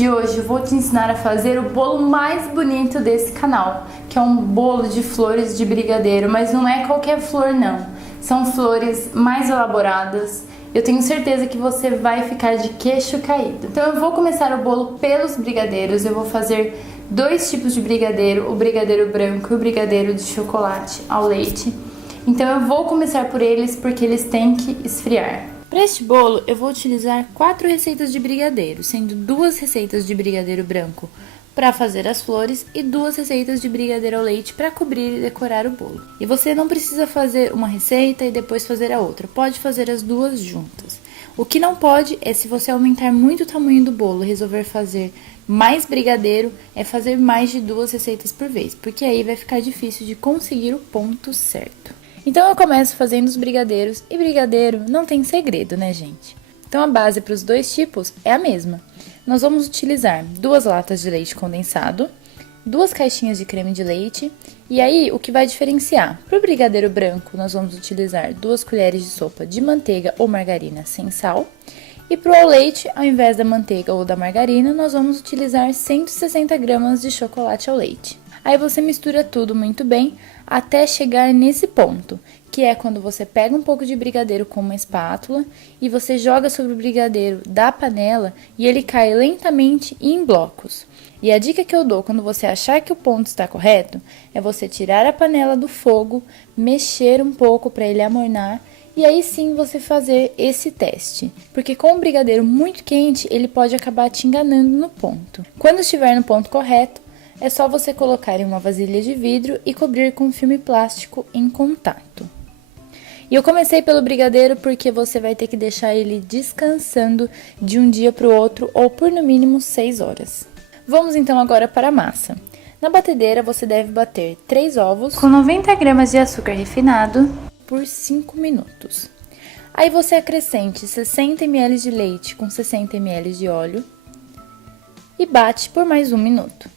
de hoje eu vou te ensinar a fazer o bolo mais bonito desse canal, que é um bolo de flores de brigadeiro, mas não é qualquer flor não, são flores mais elaboradas. Eu tenho certeza que você vai ficar de queixo caído. Então eu vou começar o bolo pelos brigadeiros, eu vou fazer dois tipos de brigadeiro, o brigadeiro branco e o brigadeiro de chocolate ao leite. Então eu vou começar por eles porque eles têm que esfriar. Para este bolo, eu vou utilizar 4 receitas de brigadeiro, sendo 2 receitas de brigadeiro branco para fazer as flores e 2 receitas de brigadeiro ao leite para cobrir e decorar o bolo. E você não precisa fazer uma receita e depois fazer a outra, pode fazer as duas juntas. O que não pode é, se você aumentar muito o tamanho do bolo e resolver fazer mais brigadeiro, é fazer mais de 2 receitas por vez, porque aí vai ficar difícil de conseguir o ponto certo. Então eu começo fazendo os brigadeiros, e brigadeiro não tem segredo, né, gente? Então a base para os dois tipos é a mesma. Nós vamos utilizar 2 latas de leite condensado, 2 caixinhas de creme de leite, e aí o que vai diferenciar? Para o brigadeiro branco nós vamos utilizar 2 colheres de sopa de manteiga ou margarina sem sal, e para o ao leite, ao invés da manteiga ou da margarina, nós vamos utilizar 160 gramas de chocolate ao leite. Aí você mistura tudo muito bem até chegar nesse ponto, que é quando você pega um pouco de brigadeiro com uma espátula e você joga sobre o brigadeiro da panela e ele cai lentamente e em blocos. E a dica que eu dou quando você achar que o ponto está correto é você tirar a panela do fogo, mexer um pouco para ele amornar e aí sim você fazer esse teste, porque com o brigadeiro muito quente ele pode acabar te enganando no ponto. Quando estiver no ponto correto, é só você colocar em uma vasilha de vidro e cobrir com filme plástico em contato. E eu comecei pelo brigadeiro porque você vai ter que deixar ele descansando de um dia para o outro ou por no mínimo 6 horas. Vamos então agora para a massa. Na batedeira você deve bater 3 ovos com 90 gramas de açúcar refinado por 5 minutos. Aí você acrescente 60 ml de leite com 60 ml de óleo e bate por mais 1 minuto.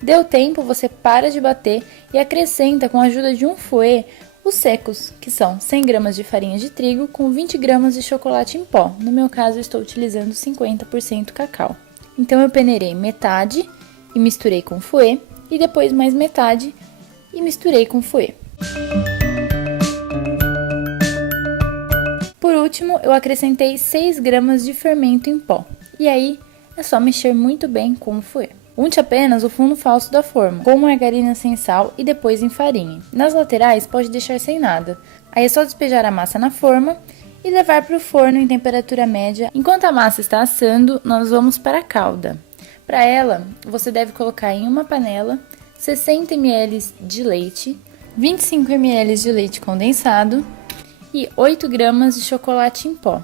Deu tempo, você para de bater e acrescenta com a ajuda de um fouet os secos, que são 100 gramas de farinha de trigo com 20 gramas de chocolate em pó. No meu caso, eu estou utilizando 50% cacau. Então eu peneirei metade e misturei com fouet e depois mais metade e misturei com fouet. Por último, eu acrescentei 6 gramas de fermento em pó. E aí, é só mexer muito bem com o fouet. Unte apenas o fundo falso da forma, com margarina sem sal e depois enfarinhe. Nas laterais pode deixar sem nada. Aí é só despejar a massa na forma e levar para o forno em temperatura média. Enquanto a massa está assando, nós vamos para a calda. Para ela, você deve colocar em uma panela 60 ml de leite, 25 ml de leite condensado e 8 gramas de chocolate em pó.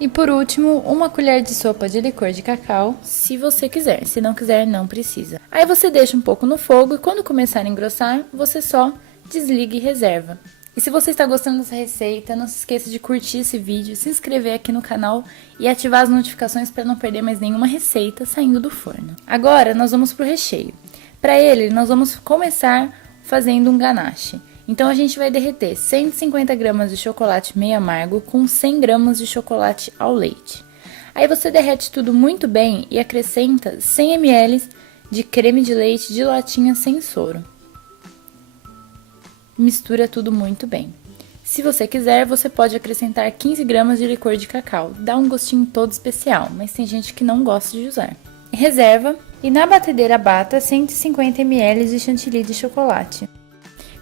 E por último, uma colher de sopa de licor de cacau, se você quiser. Se não quiser, não precisa. Aí você deixa um pouco no fogo e quando começar a engrossar, você só desliga e reserva. E se você está gostando dessa receita, não se esqueça de curtir esse vídeo, se inscrever aqui no canal e ativar as notificações para não perder mais nenhuma receita saindo do forno. Agora, nós vamos para o recheio. Para ele, nós vamos começar fazendo um ganache. Então a gente vai derreter 150 gramas de chocolate meio amargo com 100 gramas de chocolate ao leite. Aí você derrete tudo muito bem e acrescenta 100 ml de creme de leite de latinha sem soro. Mistura tudo muito bem. Se você quiser, você pode acrescentar 15 gramas de licor de cacau. Dá um gostinho todo especial, mas tem gente que não gosta de usar. Reserva e na batedeira bata 150 ml de chantilly de chocolate.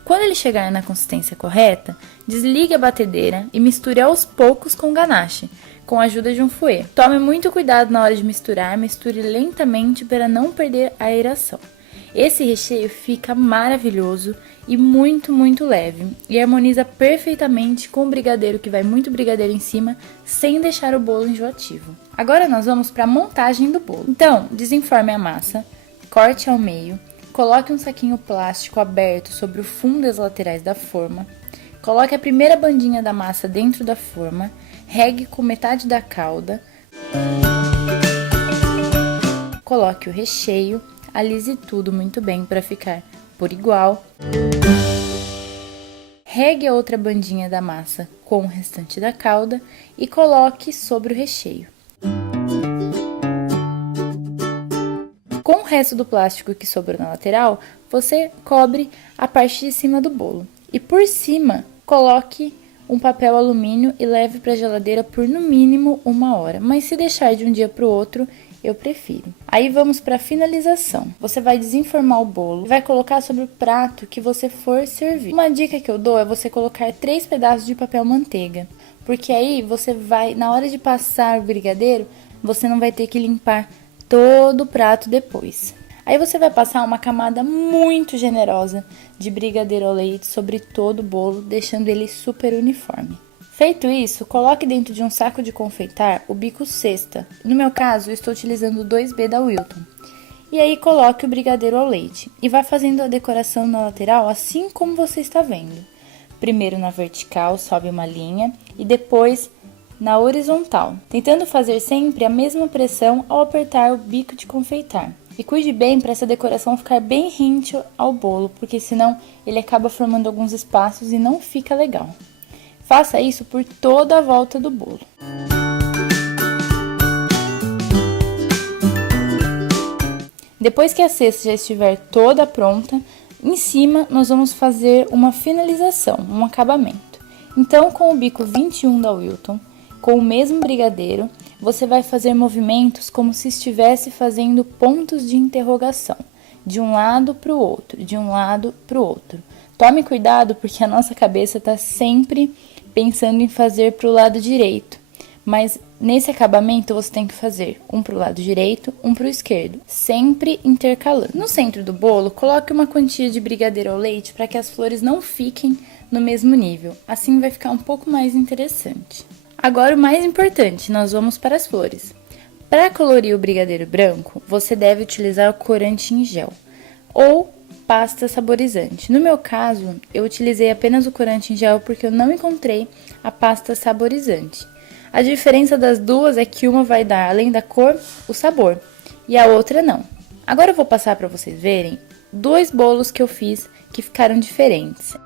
Quando ele chegar na consistência correta, desligue a batedeira e misture aos poucos com o ganache, com a ajuda de um fouet. Tome muito cuidado na hora de misturar, misture lentamente para não perder a aeração. Esse recheio fica maravilhoso e muito leve e harmoniza perfeitamente com o brigadeiro, que vai muito brigadeiro em cima, sem deixar o bolo enjoativo. Agora nós vamos para a montagem do bolo. Então, desenforme a massa, corte ao meio. Coloque um saquinho plástico aberto sobre o fundo das laterais da forma. Coloque a primeira bandinha da massa dentro da forma. Regue com metade da calda. Coloque o recheio. Alise tudo muito bem para ficar por igual. Regue a outra bandinha da massa com o restante da calda e coloque sobre o recheio. resto do plástico que sobrou na lateral, você cobre a parte de cima do bolo. E por cima, coloque um papel alumínio e leve para a geladeira por no mínimo 1 hora. Mas se deixar de um dia para o outro, eu prefiro. Aí vamos para a finalização. Você vai desenformar o bolo e vai colocar sobre o prato que você for servir. Uma dica que eu dou é você colocar 3 pedaços de papel manteiga, porque aí você vai, na hora de passar o brigadeiro, você não vai ter que limpar todo o prato depois. Aí você vai passar uma camada muito generosa de brigadeiro ao leite sobre todo o bolo, deixando ele super uniforme. Feito isso, coloque dentro de um saco de confeitar o bico cesta. No meu caso, eu estou utilizando o 2B da Wilton. E aí coloque o brigadeiro ao leite e vá fazendo a decoração na lateral assim como você está vendo. Primeiro na vertical, sobe uma linha e depois na horizontal, tentando fazer sempre a mesma pressão ao apertar o bico de confeitar. E cuide bem para essa decoração ficar bem rente ao bolo, porque senão ele acaba formando alguns espaços e não fica legal. Faça isso por toda a volta do bolo. Depois que a cesta já estiver toda pronta, em cima nós vamos fazer uma finalização, um acabamento. Então, com o bico 21 da Wilton, com o mesmo brigadeiro, você vai fazer movimentos como se estivesse fazendo pontos de interrogação, de um lado para o outro, de um lado para o outro. Tome cuidado porque a nossa cabeça está sempre pensando em fazer para o lado direito, mas nesse acabamento você tem que fazer um para o lado direito, um para o esquerdo, sempre intercalando. No centro do bolo, coloque uma quantia de brigadeiro ao leite para que as flores não fiquem no mesmo nível, assim vai ficar um pouco mais interessante. Agora o mais importante, nós vamos para as flores. Para colorir o brigadeiro branco, você deve utilizar o corante em gel ou pasta saborizante. No meu caso, eu utilizei apenas o corante em gel porque eu não encontrei a pasta saborizante. A diferença das duas é que uma vai dar, além da cor, o sabor e a outra não. Agora eu vou passar para vocês verem 2 bolos que eu fiz que ficaram diferentes.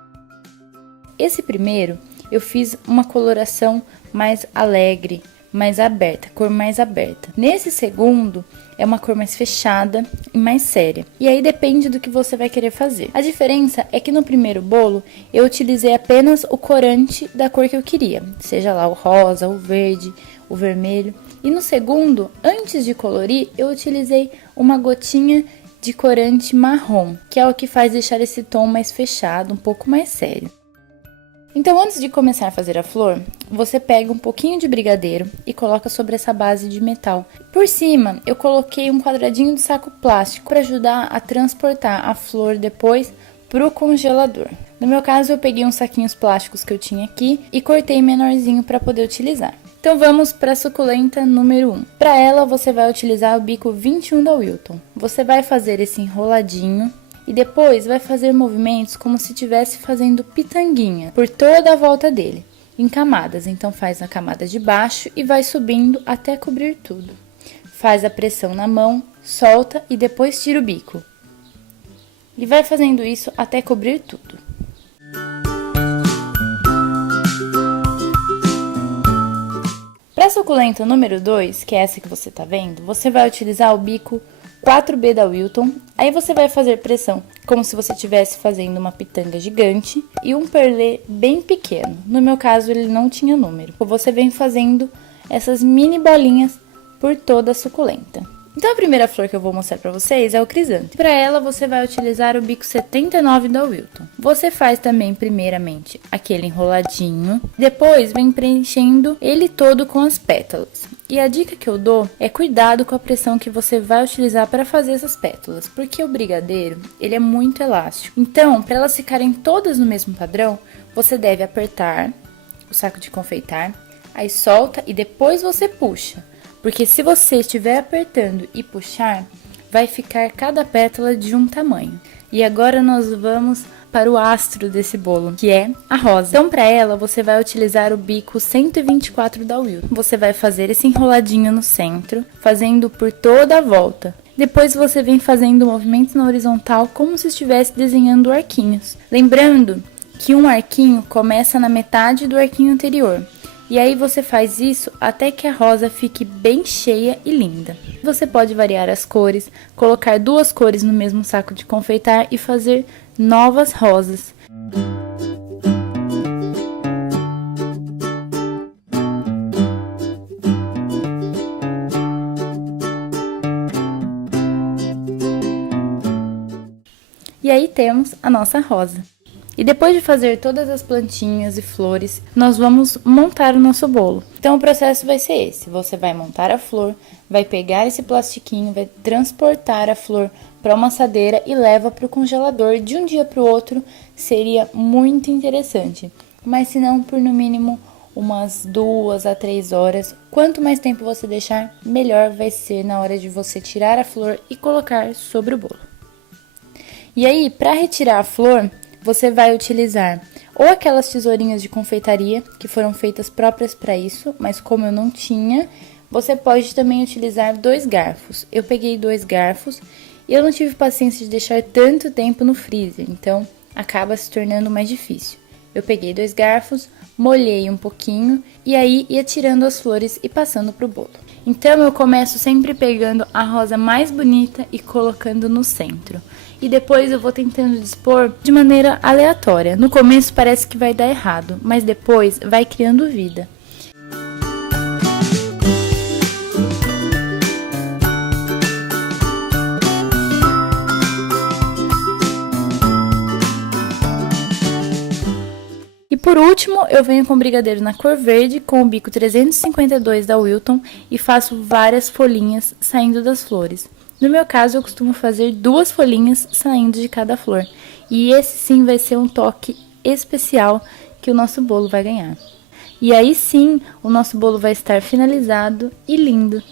Esse primeiro, eu fiz uma coloração mais alegre, mais aberta, cor mais aberta. Nesse segundo, é uma cor mais fechada e mais séria. E aí depende do que você vai querer fazer. A diferença é que no primeiro bolo, eu utilizei apenas o corante da cor que eu queria. Seja lá o rosa, o verde, o vermelho. E no segundo, antes de colorir, eu utilizei uma gotinha de corante marrom, que é o que faz deixar esse tom mais fechado, um pouco mais sério. Então, antes de começar a fazer a flor, você pega um pouquinho de brigadeiro e coloca sobre essa base de metal. Por cima, eu coloquei um quadradinho de saco plástico para ajudar a transportar a flor depois para o congelador. No meu caso, eu peguei uns saquinhos plásticos que eu tinha aqui e cortei menorzinho para poder utilizar. Então, vamos para a suculenta número 1. Para ela, você vai utilizar o bico 21 da Wilton. Você vai fazer esse enroladinho e depois vai fazer movimentos como se estivesse fazendo pitanguinha por toda a volta dele, em camadas. Então faz na camada de baixo e vai subindo até cobrir tudo. Faz a pressão na mão, solta e depois tira o bico. E vai fazendo isso até cobrir tudo. Para a suculenta número 2, que é essa que você está vendo, você vai utilizar o bico 4B da Wilton, aí você vai fazer pressão como se você estivesse fazendo uma pitanga gigante e um perlê bem pequeno. No meu caso, ele não tinha número. Você vem fazendo essas mini bolinhas por toda a suculenta. Então, a primeira flor que eu vou mostrar pra vocês é o crisântemo. Para ela, você vai utilizar o bico 79 da Wilton. Você faz também, primeiramente, aquele enroladinho, depois vem preenchendo ele todo com as pétalas. E a dica que eu dou é cuidado com a pressão que você vai utilizar para fazer essas pétalas, porque o brigadeiro, ele é muito elástico. Então, para elas ficarem todas no mesmo padrão, você deve apertar o saco de confeitar, aí solta e depois você puxa. Porque se você estiver apertando e puxar, vai ficar cada pétala de um tamanho. E agora nós vamos para o astro desse bolo, que é a rosa. Então, para ela, você vai utilizar o bico 124 da Wilton. Você vai fazer esse enroladinho no centro, fazendo por toda a volta. Depois você vem fazendo movimentos na horizontal, como se estivesse desenhando arquinhos. Lembrando que um arquinho começa na metade do arquinho anterior. E aí você faz isso até que a rosa fique bem cheia e linda. Você pode variar as cores, colocar 2 cores no mesmo saco de confeitar e fazer novas rosas. E aí temos a nossa rosa. E depois de fazer todas as plantinhas e flores, nós vamos montar o nosso bolo. Então o processo vai ser esse: você vai montar a flor, vai pegar esse plastiquinho, vai transportar a flor para uma assadeira e leva para o congelador. De um dia para o outro seria muito interessante, mas se não, por no mínimo umas 2 a 3 horas. Quanto mais tempo você deixar, melhor vai ser na hora de você tirar a flor e colocar sobre o bolo. E aí, para retirar a flor, você vai utilizar ou aquelas tesourinhas de confeitaria, que foram feitas próprias para isso, mas como eu não tinha, você pode também utilizar 2 garfos. Eu peguei 2 garfos e eu não tive paciência de deixar tanto tempo no freezer, então acaba se tornando mais difícil. Eu peguei 2 garfos, molhei um pouquinho e aí ia tirando as flores e passando para o bolo. Então eu começo sempre pegando a rosa mais bonita e colocando no centro. E depois eu vou tentando dispor de maneira aleatória. No começo parece que vai dar errado, mas depois vai criando vida. E por último, eu venho com brigadeiro na cor verde, com o bico 352 da Wilton e faço várias folhinhas saindo das flores. No meu caso, eu costumo fazer 2 folhinhas saindo de cada flor. E esse sim vai ser um toque especial que o nosso bolo vai ganhar. E aí sim, o nosso bolo vai estar finalizado e lindo.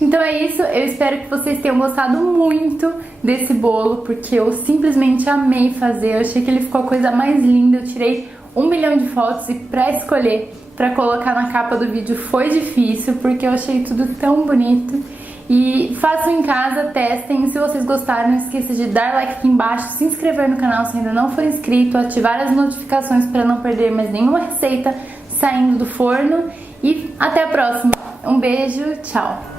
Então é isso, eu espero que vocês tenham gostado muito desse bolo, porque eu simplesmente amei fazer. Eu achei que ele ficou a coisa mais linda. Eu tirei 1 milhão de fotos e pra escolher, pra colocar na capa do vídeo foi difícil, porque eu achei tudo tão bonito. E façam em casa, testem. Se vocês gostaram, não esqueça de dar like aqui embaixo, se inscrever no canal se ainda não for inscrito, ativar as notificações para não perder mais nenhuma receita saindo do forno. E até a próxima. Um beijo, tchau!